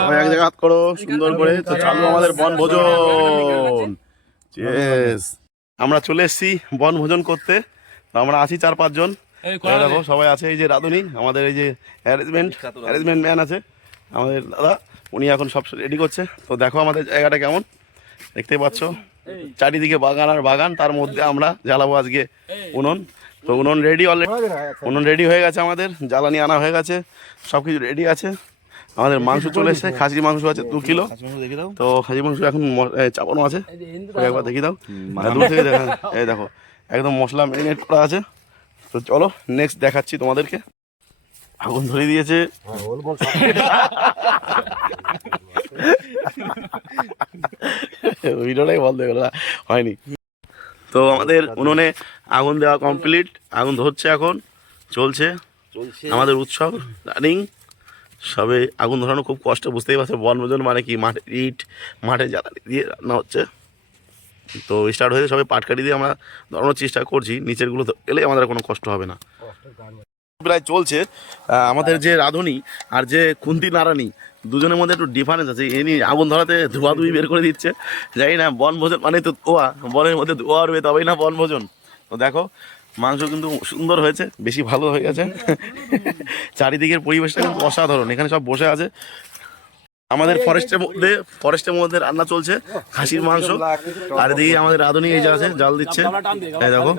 সবাই এক জায়গা হাত করো সুন্দর করে। তো চালু আমাদের বনভোজন। চেস। আমরা চলে এসেছি বনভোজন করতে। তো আমরা আছি 4-5 জন। দেখো সবাই আছে, এই যে রাধুনি আমাদের, এই যে অ্যারেঞ্জমেন্ট ম্যান আছে আমাদের দাদা, উনি এখন সব রেডি করছে। তো দেখো আমাদের জায়গাটা কেমন, দেখতেই পাচ্ছ চারিদিকে বাগান আর বাগান, তার মধ্যে আমরা জ্বালাবো আজকে উনুন। তো উনুন রেডি, অলরেডি উনুন রেডি হয়ে গেছে, আমাদের জ্বালানি আনা হয়ে গেছে, সব কিছু রেডি আছে। আমাদের মাংস চলে এসেছে, খাসির মাংস আছে 2 কিলো। তো খাসির মাংস এখন চাপানো আছে, একবার দেখি দাও, দূর থেকে দেখা। এই দেখো একদম মশলা ম্যারিনেট করা আছে। তো চলো নেক্সট দেখাচ্ছি তোমাদেরকে। আগুন ধরে দিয়েছে, ভিডিওটাই বন্ধ হয়ে গেল, হয়নি। তো আমাদের উনুনে আগুন দেওয়া কমপ্লিট, আগুন ধরছে, এখন চলছে আমাদের উৎসব রানিং। সবে আগুন ধরানো খুব কষ্ট, বুঝতেই পারছো, বনভোজন মানে কি, মাঠে ইট, মাঠে জ্বালানি দিয়ে রান্না হচ্ছে। তো স্টার্ট হয়েছে, সবাই পাটকাঠি দিয়ে আমরা ধরানোর চেষ্টা করছি, নিচেরগুলো এলে আমাদের কোনো কষ্ট হবে না। প্রায় চলছে। আমাদের যে রাঁধুনি আর যে খুন্তি নাড়ানি, দুজনের মধ্যে একটু ডিফারেন্স আছে। এনি আগুন ধরাতে ধোয়া বের করে দিচ্ছে, জানি না বনভোজন মানে তো ধোয়া, বনের মধ্যে ধোয়া উঠবে তবেই না বনভোজন। তো দেখো মাংস কিন্তু সুন্দর হয়েছে, বেশি ভালো হয়ে গেছে। চারিদিকের পরিবেশটা কিন্তু অসাধারণ, এখানে সব বসে আছে। আমাদের ফরেস্টের মধ্যে রান্না চলছে খাসির মাংস, আর এদিকে আমাদের রাঁধুনি এই যে আছে জাল দিচ্ছে, এই দেখো।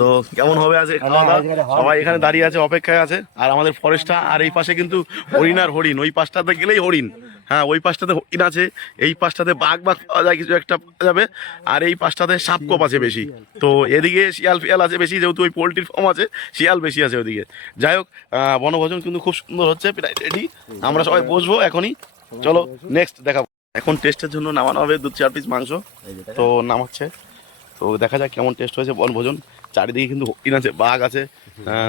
তো কেমন হবে আজ খাওয়া দাওয়া, সবাই এখানে দাঁড়িয়ে আছে, অপেক্ষায় আছে। আর আমাদের ফরেস্টটা, আর এই পাশে কিন্তু হরিণ আর হরিণ, ওই পাশটাতে গেলেই হরিণ, হ্যাঁ ওই পাশটাতে হরিণ আছে, এই পাশটাতে বাঘ পাওয়া যায়, কিছু একটা পাওয়া যাবে, আর এই পাশটাতে সাপকোপ আছে বেশি। তো এদিকে শিয়াল ফিয়াল আছে বেশি, যেহেতু ওই পোলট্রির ফার্ম আছে, শিয়াল বেশি আছে ওদিকে। যাই হোক, বনভোজন কিন্তু খুব সুন্দর হচ্ছে, প্রায় রেডি, আমরা সবাই বসবো এখনই। চলো নেক্সট দেখাবো। এখন টেস্টের জন্য নামানো হবে 2-4 পিস মাংস, তো নামাচ্ছে। তো দেখা যাক কেমন টেস্ট হয়েছে বনভোজন। চারিদিকে কিন্তু হরিণ আছে, বাঘ আছে,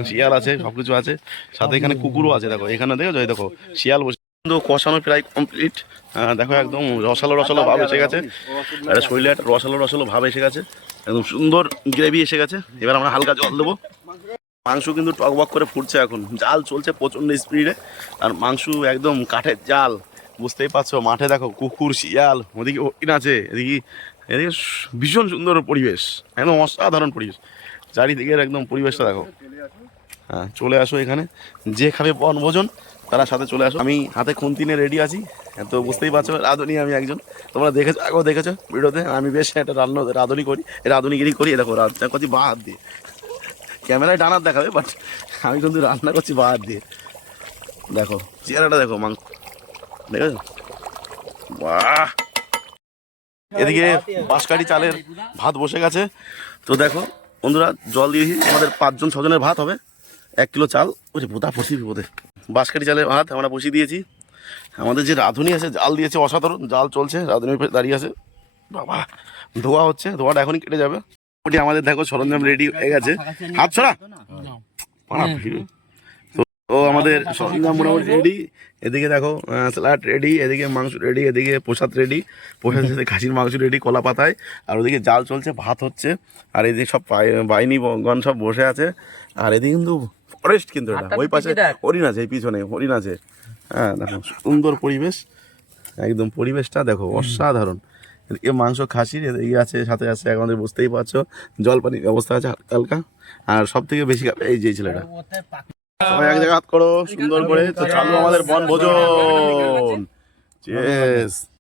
শিয়াল আছে, সবকিছু আছে, সাথে এখানে কুকুরও আছে। দেখো এখানে দেখো, দেখো শিয়াল বসে। কিন্তু কষানো প্রায় কমপ্লিট, দেখো একদম রসালো রসালো ভাব এসে গেছে, শরীরে একটা রসালো রসালো ভাব এসে গেছে, একদম সুন্দর গ্রেভি এসে গেছে। এবার আমরা হালকা জল দেবো। মাংস কিন্তু টকবক করে ফুটছে, এখন জাল চলছে প্রচণ্ড স্পিডে, আর মাংস একদম কাঠের জাল, বুঝতেই পারছো। মাঠে দেখো কুকুর, শিয়াল, ওদিকে হরিণ আছে, এদিকে এদিকে ভীষণ সুন্দর পরিবেশ, একদম অসাধারণ পরিবেশ, চারিদিকের একদম পরিবেশটা দেখো। হ্যাঁ চলে আসো এখানে, যে খাবে বনভোজন তারা সাথে চলে আসো। আমি হাতে খুন্তি নিয়ে রেডি আছি, তো বুঝতেই পারছো রাঁধুনি আমি একজন, তোমরা দেখেছো, আগেও দেখেছো ভিডিওতে, আমি বেশ একটা রাঁধুনিগিরি করি। দেখো রান্না করছি বা হাত দিয়ে, ক্যামেরায় ডানার দেখাবে, বাট আমি কিন্তু রান্না করছি বা হাত দিয়ে। দেখো চেহারাটা দেখো, মাংস দেখেছো, বাহ। এদিকে বাঁশকাঠি চালের ভাত বসে গেছে। তো দেখো বন্ধুরা, জল দিয়েছি, আমাদের 5-6 জনের ভাত হবে, 1 কিলো চাল, ওই বোধা পড়ছি বিপদে। বাঁশকাঠি চালের ভাত আমরা বসিয়ে দিয়েছি। আমাদের যে রাঁধুনি আছে জাল দিয়েছে, অসাধারণ জাল চলছে, রাঁধুনির দাঁড়িয়ে আছে, বাবা ধোয়া হচ্ছে, ধোয়াটা এখনই কেটে যাবে। ওটি আমাদের দেখো সরঞ্জাম রেডি হয়ে গেছে, হাত ছড়া। তো আমাদের সরঞ্জাম মোটামুটি রেডি। এদিকে দেখো স্যালাড রেডি, এদিকে মাংস রেডি, এদিকে প্রসাদ রেডি, প্রসাদ সাথে খাসির মাংস রেডি কলা পাতায়, আর ওদিকে জাল চলছে, ভাত হচ্ছে, আর এদিকে সব বাহিনী গণ সব বসে আছে। আর এদিকে কিন্তু ফরেস্ট, কিন্তু এটা ওই পাশে হরিণ আছে, এই পিছনে হরিণ আছে। হ্যাঁ দেখো সুন্দর পরিবেশ, একদম পরিবেশটা দেখো অসাধারণ। এদিকে মাংস খাসির, এদিকে আছে সাথে আছে, আমাদের বুঝতেই পারছো জলপানির ব্যবস্থা আছে হালকা হালকা। আর সব থেকে বেশি এই যে ছেলেটা, সবাই এক জায়গা হাত করো সুন্দর করে। তো চালু আমাদের বনভোজন। চেস।